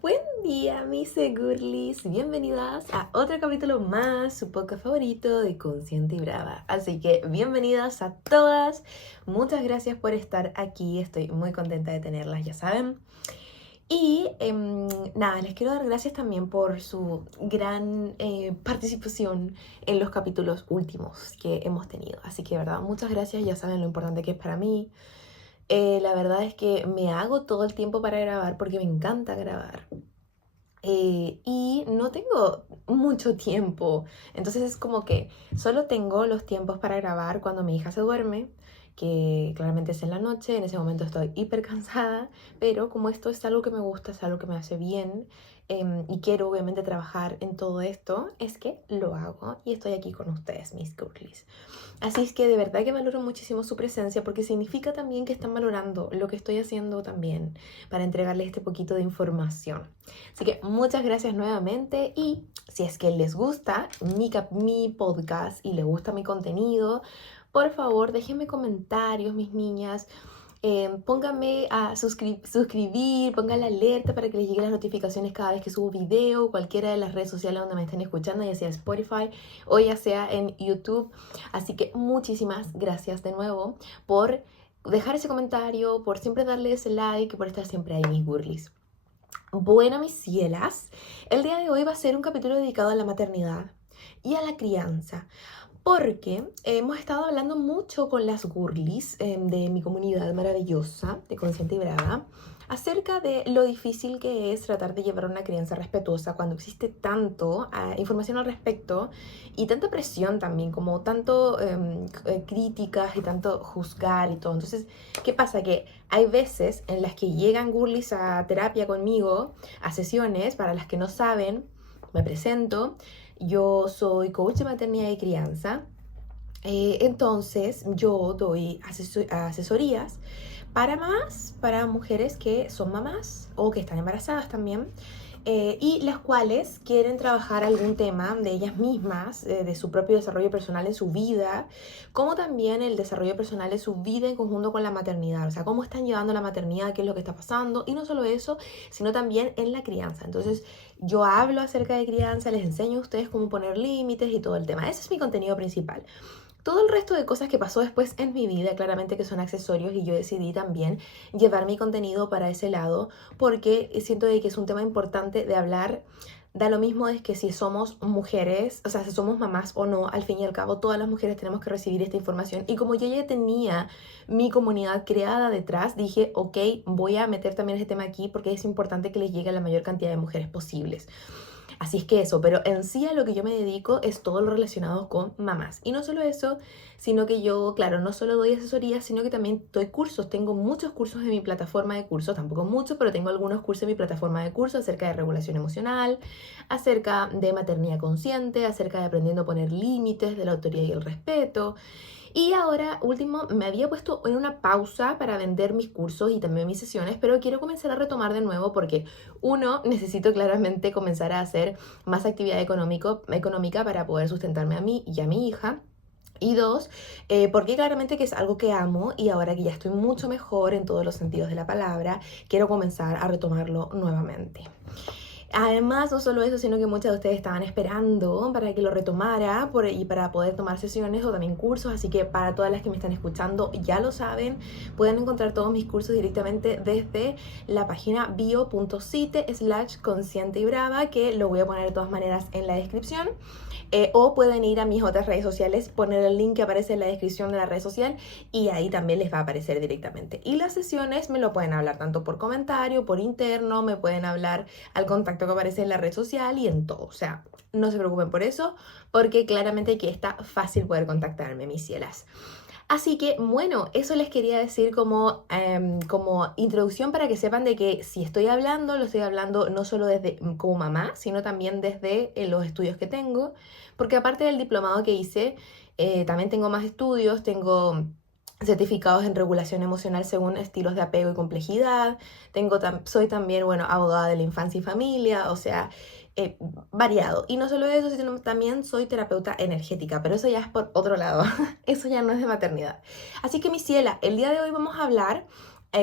Buen día, mis girlies. Bienvenidas a otro capítulo más, su podcast favorito de Consciente y Brava. Así que bienvenidas a todas. Muchas gracias por estar aquí. Estoy muy contenta de tenerlas, ya saben. Y nada, les quiero dar gracias también por su gran participación en los capítulos últimos que hemos tenido. Así que, de verdad, muchas gracias. Ya saben lo importante que es para mí. La verdad es que me hago todo el tiempo para grabar porque me encanta grabar. Y no tengo mucho tiempo. Entonces es como que solo tengo los tiempos para grabar cuando mi hija se duerme, que claramente es en la noche. En ese momento estoy hiper cansada, pero como esto es algo que me gusta, es algo que me hace bien, y quiero obviamente trabajar en todo esto, es que lo hago y estoy aquí con ustedes, mis girlies. Así es que de verdad que valoro muchísimo su presencia porque significa también que están valorando lo que estoy haciendo también para entregarles este poquito de información. Así que muchas gracias nuevamente y si es que les gusta mi podcast y les gusta mi contenido, por favor déjenme comentarios, mis niñas. Pónganme a suscribir, pongan la alerta para que les lleguen las notificaciones cada vez que subo video, cualquiera de las redes sociales donde me estén escuchando, ya sea Spotify o ya sea en YouTube. Así que muchísimas gracias de nuevo por dejar ese comentario, por siempre darle ese like, por estar siempre ahí, mis burlis. Bueno, mis cielas, el día de hoy va a ser un capítulo dedicado a la maternidad y a la crianza, porque hemos estado hablando mucho con las girlies de mi comunidad maravillosa de Consciente y Brava acerca de lo difícil que es tratar de llevar una crianza respetuosa cuando existe tanto información al respecto y tanta presión también, como tanto críticas y tanto juzgar y todo. Entonces, ¿qué pasa? Que hay veces en las que llegan girlies a terapia conmigo, a sesiones. Para las que no saben, me presento. Yo soy coach de maternidad y crianza. Entonces, yo doy asesorías para mamás, para mujeres que son mamás o que están embarazadas también, y las cuales quieren trabajar algún tema de ellas mismas, de su propio desarrollo personal en su vida, como también el desarrollo personal de su vida en conjunto con la maternidad, o sea, cómo están llevando la maternidad, qué es lo que está pasando, y no solo eso, sino también en la crianza. Entonces, yo hablo acerca de crianza, les enseño a ustedes cómo poner límites y todo el tema. Ese es mi contenido principal. Todo el resto de cosas que pasó después en mi vida, claramente que son accesorios, y yo decidí también llevar mi contenido para ese lado porque siento de que es un tema importante de hablar. Da lo mismo es que si somos mujeres, o sea, si somos mamás o no, al fin y al cabo todas las mujeres tenemos que recibir esta información. Y como yo ya tenía mi comunidad creada detrás, dije, ok, voy a meter también este tema aquí porque es importante que les llegue a la mayor cantidad de mujeres posibles. Así es que eso, pero en sí a lo que yo me dedico es todo lo relacionado con mamás. Y no solo eso, sino que yo, claro, no solo doy asesorías, sino que también doy cursos. Tengo muchos cursos en mi plataforma de cursos, tampoco muchos, pero tengo algunos cursos en mi plataforma de cursos acerca de regulación emocional, acerca de maternidad consciente, acerca de aprendiendo a poner límites, de la autoría y el respeto. Y ahora, último, me había puesto en una pausa para vender mis cursos y también mis sesiones, pero quiero comenzar a retomar de nuevo porque, uno, necesito claramente comenzar a hacer más actividad económica para poder sustentarme a mí y a mi hija. Y dos, porque claramente que es algo que amo y ahora que ya estoy mucho mejor en todos los sentidos de la palabra, quiero comenzar a retomarlo nuevamente. Además, no solo eso, sino que muchas de ustedes estaban esperando para que lo retomara y para poder tomar sesiones o también cursos. Así que para todas las que me están escuchando, ya lo saben, pueden encontrar todos mis cursos directamente desde la página bio.site/consciente y brava, que lo voy a poner de todas maneras en la descripción. O pueden ir a mis otras redes sociales, poner el link que aparece en la descripción de la red social y ahí también les va a aparecer directamente. Y las sesiones me lo pueden hablar tanto por comentario, por interno, me pueden hablar al contacto que aparece en la red social y en todo. O sea, no se preocupen por eso, porque claramente aquí está fácil poder contactarme, mis cielas. Así que, bueno, eso les quería decir como introducción para que sepan de que si estoy hablando, lo estoy hablando no solo desde como mamá, sino también desde los estudios que tengo, porque aparte del diplomado que hice, también tengo más estudios, tengo certificados en regulación emocional según estilos de apego y complejidad, soy también, bueno, abogada de la infancia y familia, o sea, eh, variado. Y no solo eso, sino también soy terapeuta energética, pero eso ya es por otro lado. Eso ya no es de maternidad. Así que mi ciela, el día de hoy vamos a hablar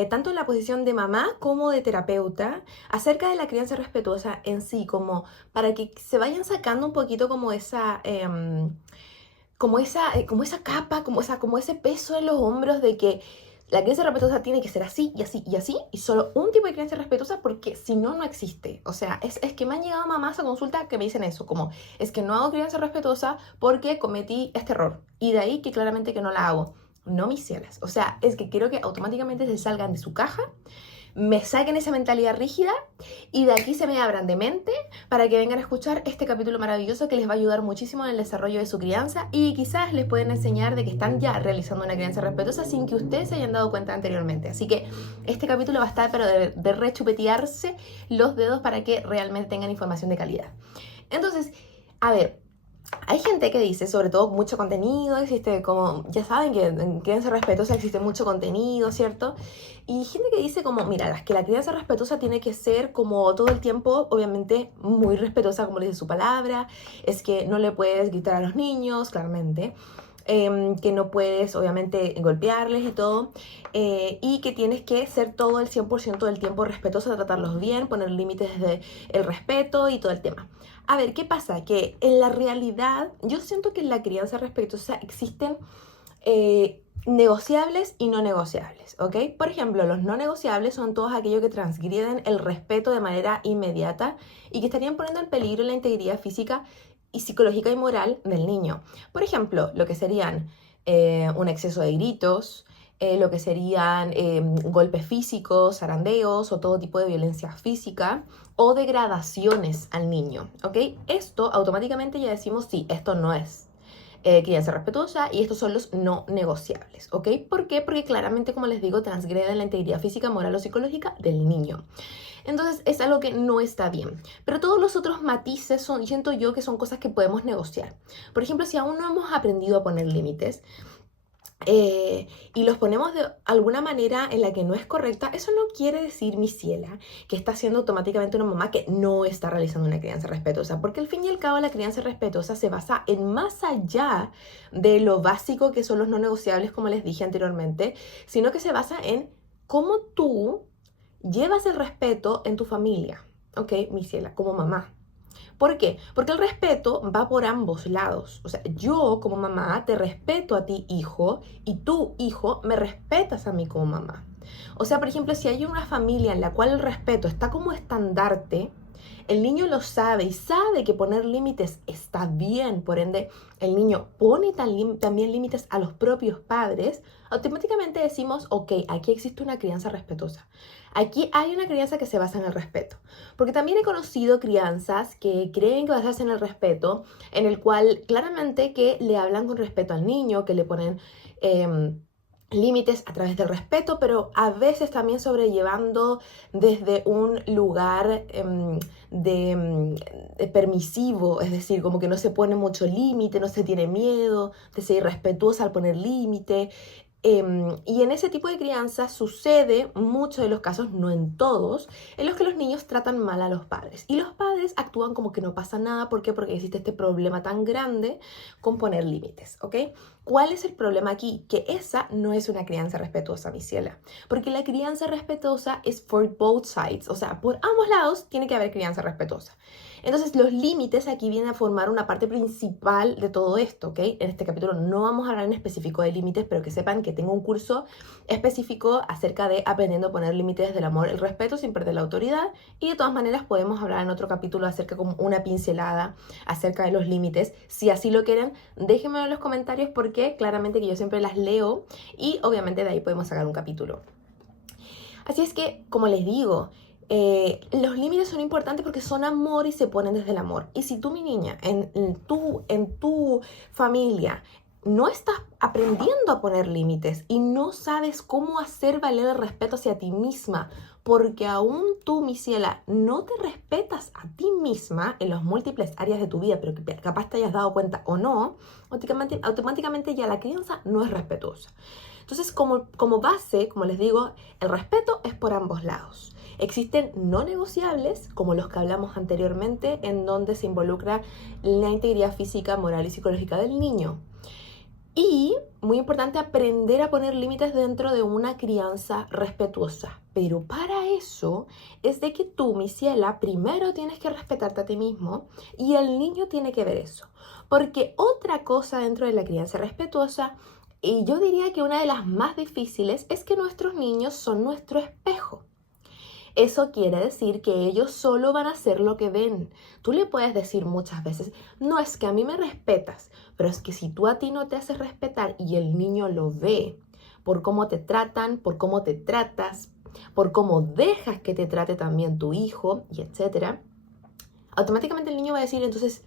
tanto en la posición de mamá como de terapeuta, acerca de la crianza respetuosa en sí, como para que se vayan sacando un poquito como esa capa, como ese peso en los hombros de que la crianza respetuosa tiene que ser así y así y así, y solo un tipo de crianza respetuosa, porque si no, no existe. O sea, es que me han llegado mamás a consulta que me dicen eso, como, es que no hago crianza respetuosa porque cometí este error, y de ahí que claramente que no la hago. No, mis cielas. O sea, es que quiero que automáticamente se salgan de su caja, me saquen esa mentalidad rígida y de aquí se me abran de mente para que vengan a escuchar este capítulo maravilloso que les va a ayudar muchísimo en el desarrollo de su crianza, y quizás les pueden enseñar de que están ya realizando una crianza respetuosa sin que ustedes se hayan dado cuenta anteriormente. Así que este capítulo va a estar pero de rechupetearse los dedos para que realmente tengan información de calidad. Entonces, a ver, hay gente que dice, sobre todo mucho contenido, existe como, ya saben que en crianza respetuosa existe mucho contenido, ¿cierto? Y gente que dice como, mira, que la crianza respetuosa tiene que ser como todo el tiempo, obviamente muy respetuosa, como le dice su palabra, es que no le puedes gritar a los niños, claramente, que no puedes obviamente golpearles y todo, y que tienes que ser todo el 100% del tiempo respetuoso, tratarlos bien, poner límites desde el respeto y todo el tema. A ver, ¿qué pasa? Que en la realidad yo siento que en la crianza respetuosa existen negociables y no negociables, ¿ok? Por ejemplo, los no negociables son todos aquellos que transgreden el respeto de manera inmediata y que estarían poniendo en peligro la integridad física y psicológica y moral del niño. Por ejemplo, lo que serían un exceso de gritos, lo que serían golpes físicos, zarandeos o todo tipo de violencia física o degradaciones al niño, ¿ok? Esto automáticamente ya decimos, sí, esto no es crianza respetuosa y estos son los no negociables, ¿ok? ¿Por qué? Porque claramente, como les digo, transgreden la integridad física, moral o psicológica del niño. Entonces es algo que no está bien. Pero todos los otros matices siento yo que son cosas que podemos negociar. Por ejemplo, si aún no hemos aprendido a poner límites, y los ponemos de alguna manera en la que no es correcta, eso no quiere decir, mi ciela, que está siendo automáticamente una mamá que no está realizando una crianza respetuosa, porque al fin y al cabo la crianza respetuosa se basa en más allá de lo básico que son los no negociables, como les dije anteriormente, sino que se basa en cómo tú llevas el respeto en tu familia, ¿ok? Mi ciela, como mamá. ¿Por qué? Porque el respeto va por ambos lados. O sea, yo como mamá te respeto a ti, hijo, y tú, hijo, me respetas a mí como mamá. O sea, por ejemplo, si hay una familia en la cual el respeto está como estandarte, el niño lo sabe y sabe que poner límites está bien, por ende, el niño pone también límites a los propios padres, automáticamente decimos, ok, aquí existe una crianza respetuosa. Aquí hay una crianza que se basa en el respeto. Porque también he conocido crianzas que creen que basarse en el respeto, en el cual claramente que le hablan con respeto al niño, que le ponen límites a través del respeto, pero a veces también sobrellevando desde un lugar de permisivo, es decir, como que no se pone mucho límite, no se tiene miedo de ser irrespetuosa al poner límite. Y en ese tipo de crianza sucede muchos de los casos, no en todos, en los que los niños tratan mal a los padres. Y los padres actúan como que no pasa nada. ¿Por qué? Porque existe este problema tan grande con poner límites, ¿ok? ¿Cuál es el problema aquí? Que esa no es una crianza respetuosa, mi ciela. Porque la crianza respetuosa es for both sides. O sea, por ambos lados tiene que haber crianza respetuosa. Entonces, los límites aquí vienen a formar una parte principal de todo esto, ¿ok? En este capítulo no vamos a hablar en específico de límites, pero que sepan que tengo un curso específico acerca de aprendiendo a poner límites del amor, el respeto sin perder la autoridad, y de todas maneras podemos hablar en otro capítulo acerca como una pincelada acerca de los límites. Si así lo quieren, déjenmelo en los comentarios porque claramente que yo siempre las leo y obviamente de ahí podemos sacar un capítulo. Así es que, como les digo, los límites son importantes porque son amor y se ponen desde el amor. Y si tú, mi niña, en tu familia no estás aprendiendo a poner límites y no sabes cómo hacer valer el respeto hacia ti misma, porque aún tú, mi ciela, no te respetas a ti misma en las múltiples áreas de tu vida, pero que capaz te hayas dado cuenta o no, automáticamente ya la crianza no es respetuosa. Entonces, como base, como les digo, el respeto es por ambos lados. Existen no negociables, como los que hablamos anteriormente, en donde se involucra la integridad física, moral y psicológica del niño. Y, muy importante, aprender a poner límites dentro de una crianza respetuosa. Pero para eso es de que tú, mi ciela, primero tienes que respetarte a ti mismo y el niño tiene que ver eso. Porque otra cosa dentro de la crianza respetuosa, y yo diría que una de las más difíciles, es que nuestros niños son nuestro espejo. Eso quiere decir que ellos solo van a hacer lo que ven. Tú le puedes decir muchas veces, no es que a mí me respetas, pero es que si tú a ti no te haces respetar y el niño lo ve por cómo te tratan, por cómo te tratas, por cómo dejas que te trate también tu hijo, y etcétera, automáticamente el niño va a decir, entonces,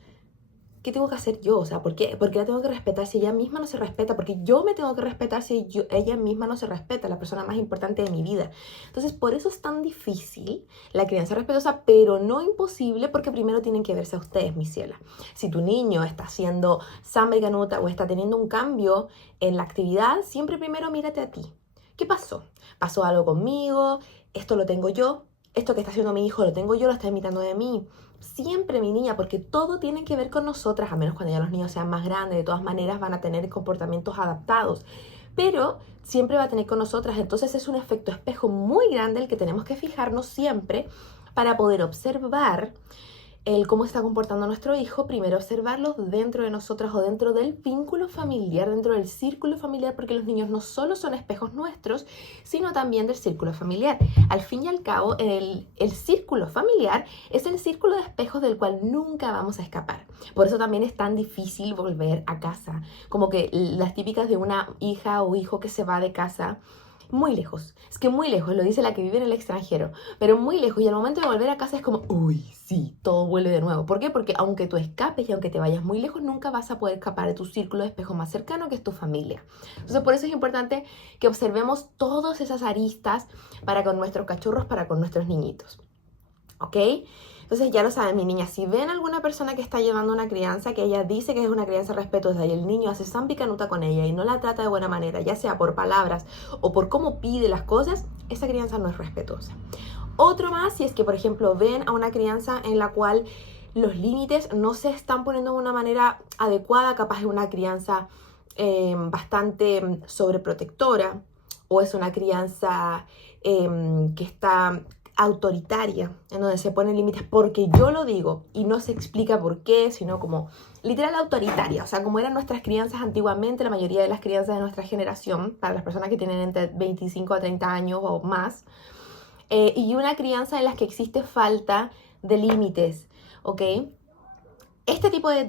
¿qué tengo que hacer yo? O sea, ¿por qué la tengo que respetar si ella misma no se respeta? Porque yo me tengo que respetar si ella misma no se respeta, la persona más importante de mi vida. Entonces, por eso es tan difícil la crianza respetuosa, pero no imposible, porque primero tienen que verse a ustedes, mi ciela. Si tu niño está haciendo samba y canuta o está teniendo un cambio en la actividad, siempre primero mírate a ti. ¿Qué pasó? ¿Pasó algo conmigo? ¿Esto lo tengo yo? ¿Esto que está haciendo mi hijo lo tengo yo? ¿Lo está imitando de mí? Siempre, mi niña, porque todo tiene que ver con nosotras, a menos cuando ya los niños sean más grandes, de todas maneras van a tener comportamientos adaptados, pero siempre va a tener con nosotras, entonces es un efecto espejo muy grande el que tenemos que fijarnos siempre para poder observar el cómo se está comportando nuestro hijo, primero observarlo dentro de nosotras o dentro del vínculo familiar, dentro del círculo familiar, porque los niños no solo son espejos nuestros, sino también del círculo familiar. Al fin y al cabo, el círculo familiar es el círculo de espejos del cual nunca vamos a escapar. Por eso también es tan difícil volver a casa, como que las típicas de una hija o hijo que se va de casa muy lejos, es que muy lejos, lo dice la que vive en el extranjero, pero muy lejos, y al momento de volver a casa es como, uy, sí, todo vuelve de nuevo. ¿Por qué? Porque aunque tú escapes y aunque te vayas muy lejos, nunca vas a poder escapar de tu círculo de espejo más cercano, que es tu familia. Entonces, por eso es importante que observemos todas esas aristas para con nuestros cachorros, para con nuestros niñitos, ¿ok? Entonces ya lo saben, mi niña, si ven alguna persona que está llevando una crianza, que ella dice que es una crianza respetuosa y el niño hace zampicanuta con ella y no la trata de buena manera, ya sea por palabras o por cómo pide las cosas, esa crianza no es respetuosa. Otro más, si es que, por ejemplo, ven a una crianza en la cual los límites no se están poniendo de una manera adecuada, capaz es una crianza bastante sobreprotectora, o es una crianza que está autoritaria, en donde se ponen límites porque yo lo digo y no se explica por qué, sino como literal autoritaria, o sea, como eran nuestras crianzas antiguamente, la mayoría de las crianzas de nuestra generación, para las personas que tienen entre 25 a 30 años o más, y una crianza en la que existe falta de límites, ¿ok? Este tipo de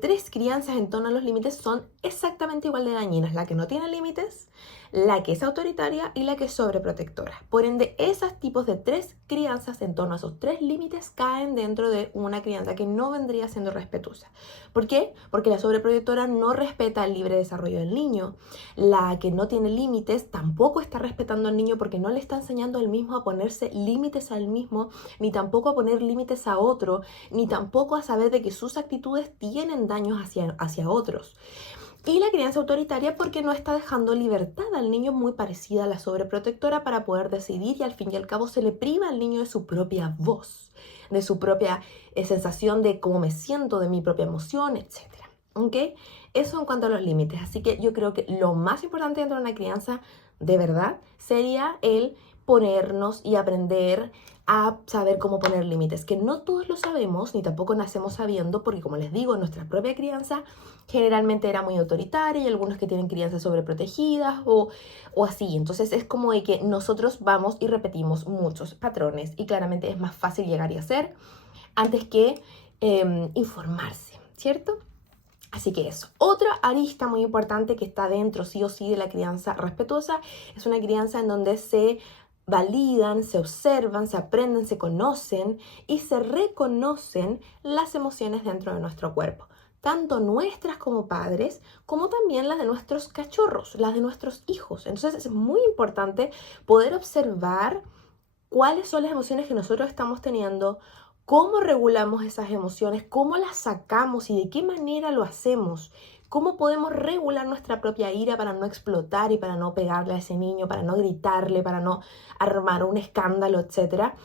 tres crianzas en torno a los límites son exactamente igual de dañinas. La que no tiene límites, la que es autoritaria y la que es sobreprotectora. Por ende, esos tipos de tres crianzas en torno a esos tres límites caen dentro de una crianza que no vendría siendo respetuosa. ¿Por qué? Porque la sobreprotectora no respeta el libre desarrollo del niño. La que no tiene límites tampoco está respetando al niño porque no le está enseñando al mismo a ponerse límites al mismo, ni tampoco a poner límites a otro, ni tampoco a saber de que sus actitudes tienen daños hacia otros. Y la crianza autoritaria porque no está dejando libertad al niño, muy parecida a la sobreprotectora, para poder decidir, y al fin y al cabo se le priva al niño de su propia voz, de su propia sensación de cómo me siento, de mi propia emoción, etc. ¿Ok? Eso en cuanto a los límites. Así que yo creo que lo más importante dentro de una crianza, de verdad, sería el ponernos y aprender a saber cómo poner límites, que no todos lo sabemos, ni tampoco nacemos sabiendo, porque como les digo, nuestra propia crianza generalmente era muy autoritaria, y algunos que tienen crianzas sobreprotegidas o así. Entonces es como de que nosotros vamos y repetimos muchos patrones, y claramente es más fácil llegar y hacer antes que informarse, ¿cierto? Así que eso. Otra arista muy importante que está dentro sí o sí de la crianza respetuosa es una crianza en donde se validan, se observan, se aprenden, se conocen y se reconocen las emociones dentro de nuestro cuerpo, tanto nuestras como padres, como también las de nuestros cachorros, las de nuestros hijos. Entonces es muy importante poder observar cuáles son las emociones que nosotros estamos teniendo, cómo regulamos esas emociones, cómo las sacamos y de qué manera lo hacemos. ¿Cómo podemos regular nuestra propia ira para no explotar y para no pegarle a ese niño, para no gritarle, para no armar un escándalo, etcétera?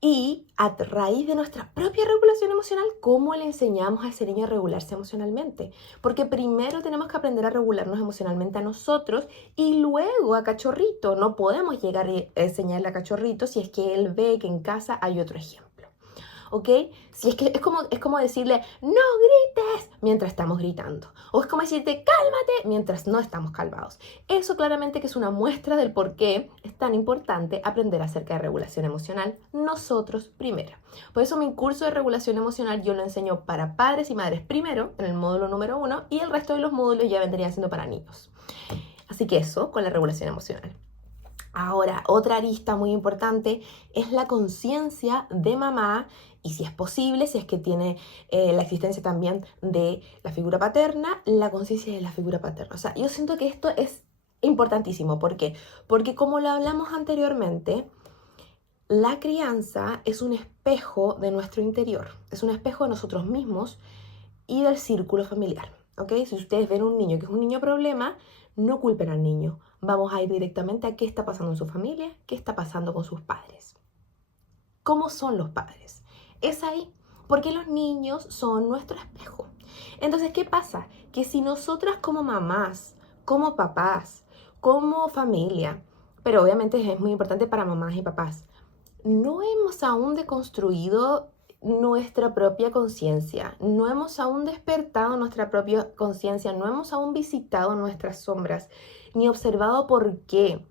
Y a raíz de nuestra propia regulación emocional, ¿cómo le enseñamos a ese niño a regularse emocionalmente? Porque primero tenemos que aprender a regularnos emocionalmente a nosotros y luego a Cachorrito. No podemos llegar a enseñarle a Cachorrito si es que él ve que en casa hay otro ejemplo. ¿Ok? Si es que es como decirle, no grites mientras estamos gritando. O es como decirte, cálmate mientras no estamos calmados. Eso claramente que es una muestra del por qué es tan importante aprender acerca de regulación emocional nosotros primero. Por eso mi curso de regulación emocional yo lo enseño para padres y madres primero, en el módulo número 1, y el resto de los módulos ya vendrían siendo para niños. Así que eso con la regulación emocional. Ahora, otra arista muy importante es la conciencia de mamá y si es posible, si es que tiene la existencia también de la figura paterna, la conciencia de la figura paterna. O sea, yo siento que esto es importantísimo. ¿Por qué? Porque como lo hablamos anteriormente, la crianza es un espejo de nuestro interior, es un espejo de nosotros mismos y del círculo familiar. ¿Ok? Si ustedes ven un niño que es un niño problema, no culpen al niño. Vamos a ir directamente a qué está pasando en su familia, qué está pasando con sus padres. ¿Cómo son los padres? Es ahí, porque los niños son nuestro espejo. Entonces, ¿qué pasa? Que si nosotras como mamás, como papás, como familia, pero obviamente es muy importante para mamás y papás, no hemos aún deconstruido nuestra propia conciencia, no hemos aún despertado nuestra propia conciencia, no hemos aún visitado nuestras sombras, ni observado por qué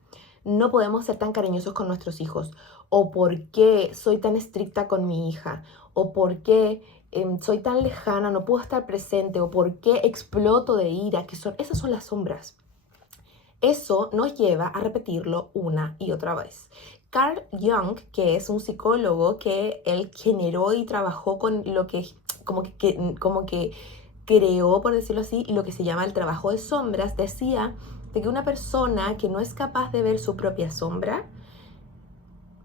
no podemos ser tan cariñosos con nuestros hijos, o por qué soy tan estricta con mi hija, o por qué soy tan lejana, no puedo estar presente, o por qué exploto de ira, esas son las sombras. Eso nos lleva a repetirlo una y otra vez. Carl Jung, que es un psicólogo que él generó y trabajó con lo que como que creó, por decirlo así, lo que se llama el trabajo de sombras, decía de que una persona que no es capaz de ver su propia sombra,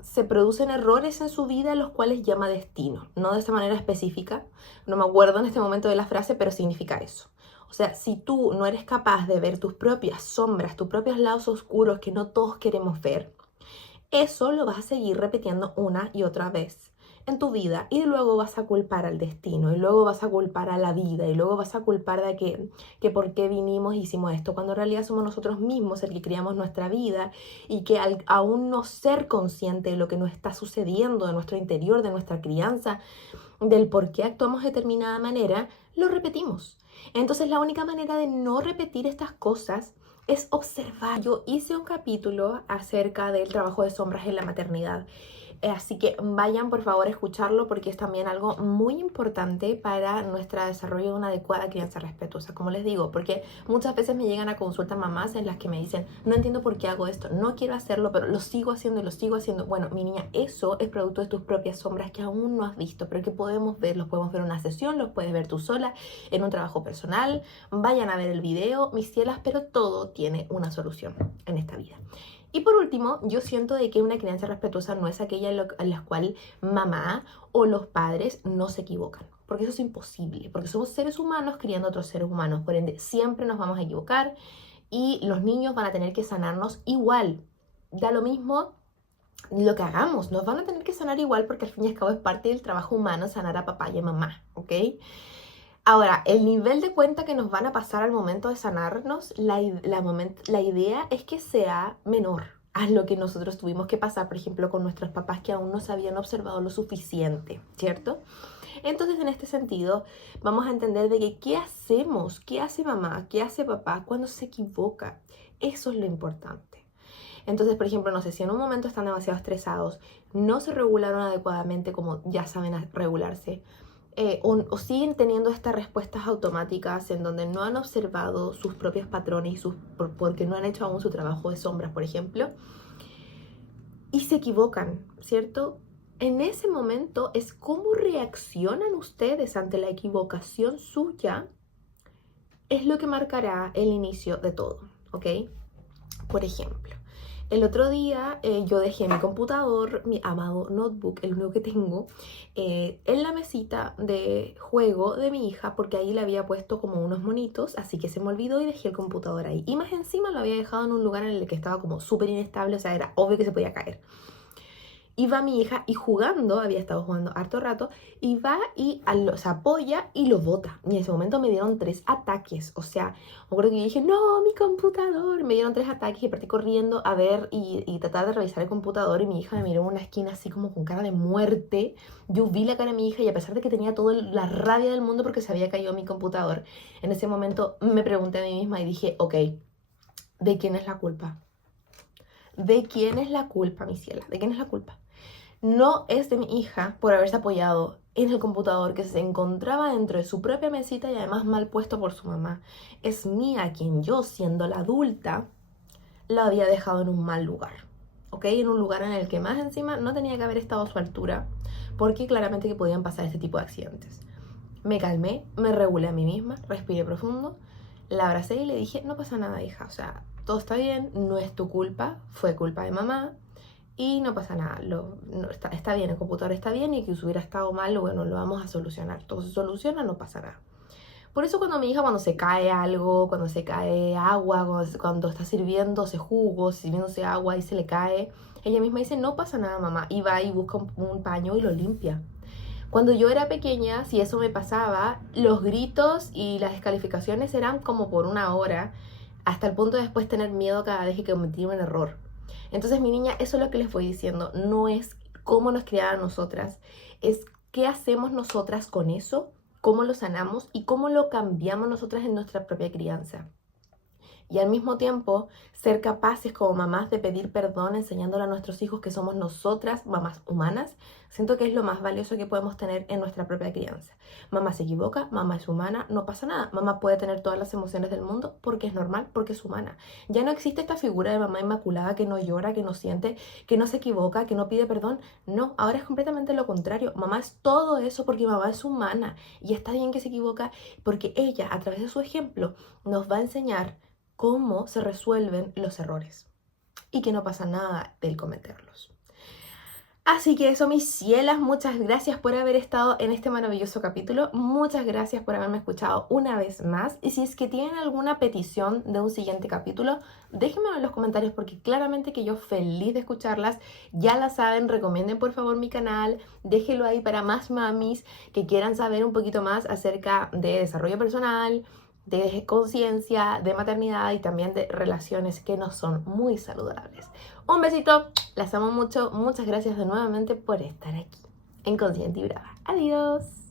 se producen errores en su vida los cuales llama destino. No de esta manera específica, no me acuerdo en este momento de la frase, pero significa eso. O sea, si tú no eres capaz de ver tus propias sombras, tus propios lados oscuros que no todos queremos ver, eso lo vas a seguir repitiendo una y otra vez en tu vida y luego vas a culpar al destino y luego vas a culpar a la vida y luego vas a culpar de que por qué vinimos y hicimos esto, cuando en realidad somos nosotros mismos el que creamos nuestra vida y que al aún no ser consciente de lo que nos está sucediendo de nuestro interior, de nuestra crianza, del por qué actuamos de determinada manera, lo repetimos. Entonces la única manera de no repetir estas cosas es observar. Yo hice un capítulo acerca del trabajo de sombras en la maternidad. Así que vayan por favor a escucharlo porque es también algo muy importante para nuestro desarrollo de una adecuada crianza respetuosa, como les digo, porque muchas veces me llegan a consulta mamás en las que me dicen, no entiendo por qué hago esto, no quiero hacerlo, pero lo sigo haciendo y lo sigo haciendo. Bueno, mi niña, eso es producto de tus propias sombras que aún no has visto, pero que podemos ver, los podemos ver en una sesión, los puedes ver tú sola, en un trabajo personal, vayan a ver el video, mis cielas, pero todo tiene una solución en esta vida. Y por último, yo siento de que una crianza respetuosa no es aquella en la cual mamá o los padres no se equivocan. Porque eso es imposible, porque somos seres humanos criando a otros seres humanos. Por ende, siempre nos vamos a equivocar y los niños van a tener que sanarnos igual. Da lo mismo lo que hagamos, nos van a tener que sanar igual porque al fin y al cabo es parte del trabajo humano sanar a papá y a mamá, ¿ok? Ahora, el nivel de cuenta que nos van a pasar al momento de sanarnos, la idea es que sea menor a lo que nosotros tuvimos que pasar, por ejemplo, con nuestros papás que aún no se habían observado lo suficiente, ¿cierto? Entonces, en este sentido, vamos a entender de que qué hacemos, qué hace mamá, qué hace papá cuando se equivoca. Eso es lo importante. Entonces, por ejemplo, no sé, si en un momento están demasiado estresados, no se regularon adecuadamente como ya saben regularse, o siguen teniendo estas respuestas automáticas en donde no han observado sus propios patrones y porque no han hecho aún su trabajo de sombras, por ejemplo, y se equivocan, ¿cierto? En ese momento es cómo reaccionan ustedes ante la equivocación suya, es lo que marcará el inicio de todo, ¿ok? Por ejemplo, el otro día yo dejé mi computador, mi amado notebook, el único que tengo, en la mesita de juego de mi hija porque ahí le había puesto como unos monitos, así que se me olvidó y dejé el computador ahí. Y más encima lo había dejado en un lugar en el que estaba como súper inestable, o sea, era obvio que se podía caer. Y va mi hija y jugando, había estado jugando harto rato, y va y se apoya y lo bota. Y en ese momento me dieron 3 ataques. O sea, me acuerdo que yo dije, no, mi computador. Me dieron 3 ataques y partí corriendo a ver y tratar de revisar el computador. Y mi hija me miró en una esquina así como con cara de muerte. Yo vi la cara de mi hija y a pesar de que tenía toda la rabia del mundo porque se había caído mi computador, en ese momento me pregunté a mí misma y dije, ok, ¿de quién es la culpa? ¿De quién es la culpa, mi ciela? ¿De quién es la culpa? No es de mi hija por haberse apoyado en el computador que se encontraba dentro de su propia mesita y además mal puesto por su mamá. Es mía quien yo, siendo la adulta, la había dejado en un mal lugar. ¿Ok? En un lugar en el que más encima no tenía que haber estado a su altura porque claramente que podían pasar este tipo de accidentes. Me calmé, me regulé a mí misma, respiré profundo, la abracé y le dije, no pasa nada, hija, o sea, todo está bien, no es tu culpa, fue culpa de mamá y no pasa nada, está bien, el computador está bien y que si hubiera estado mal, bueno, lo vamos a solucionar, todo se soluciona, no pasa nada. Por eso cuando mi hija, cuando se cae algo, cuando se cae agua, cuando está sirviéndose jugo, sirviéndose agua y se le cae, ella misma dice, no pasa nada, mamá, y va y busca un paño y lo limpia. Cuando yo era pequeña, si eso me pasaba, los gritos y las descalificaciones eran como por una hora, hasta el punto de después tener miedo cada vez que cometía un error. Entonces, mi niña, eso es lo que les voy diciendo. No es cómo nos criaron nosotras, es qué hacemos nosotras con eso, cómo lo sanamos y cómo lo cambiamos nosotras en nuestra propia crianza. Y al mismo tiempo ser capaces como mamás de pedir perdón, enseñándole a nuestros hijos que somos nosotras, mamás humanas, siento que es lo más valioso que podemos tener en nuestra propia crianza. Mamá se equivoca, mamá es humana, no pasa nada. Mamá puede tener todas las emociones del mundo porque es normal, porque es humana. Ya no existe esta figura de mamá inmaculada que no llora, que no siente, que no se equivoca, que no pide perdón. No, ahora es completamente lo contrario. Mamá es todo eso porque mamá es humana y está bien que se equivoca porque ella, a través de su ejemplo, nos va a enseñar cómo se resuelven los errores y que no pasa nada del cometerlos. Así que eso, mis cielas, muchas gracias por haber estado en este maravilloso capítulo, muchas gracias por haberme escuchado una vez más y si es que tienen alguna petición de un siguiente capítulo, déjenmelo en los comentarios porque claramente que yo feliz de escucharlas, ya la saben, recomienden por favor mi canal, déjenlo ahí para más mamis que quieran saber un poquito más acerca de desarrollo personal, de conciencia, de maternidad y también de relaciones que no son muy saludables. Un besito, las amo mucho, muchas gracias de nuevamente por estar aquí en Consciente y Brava. Adiós.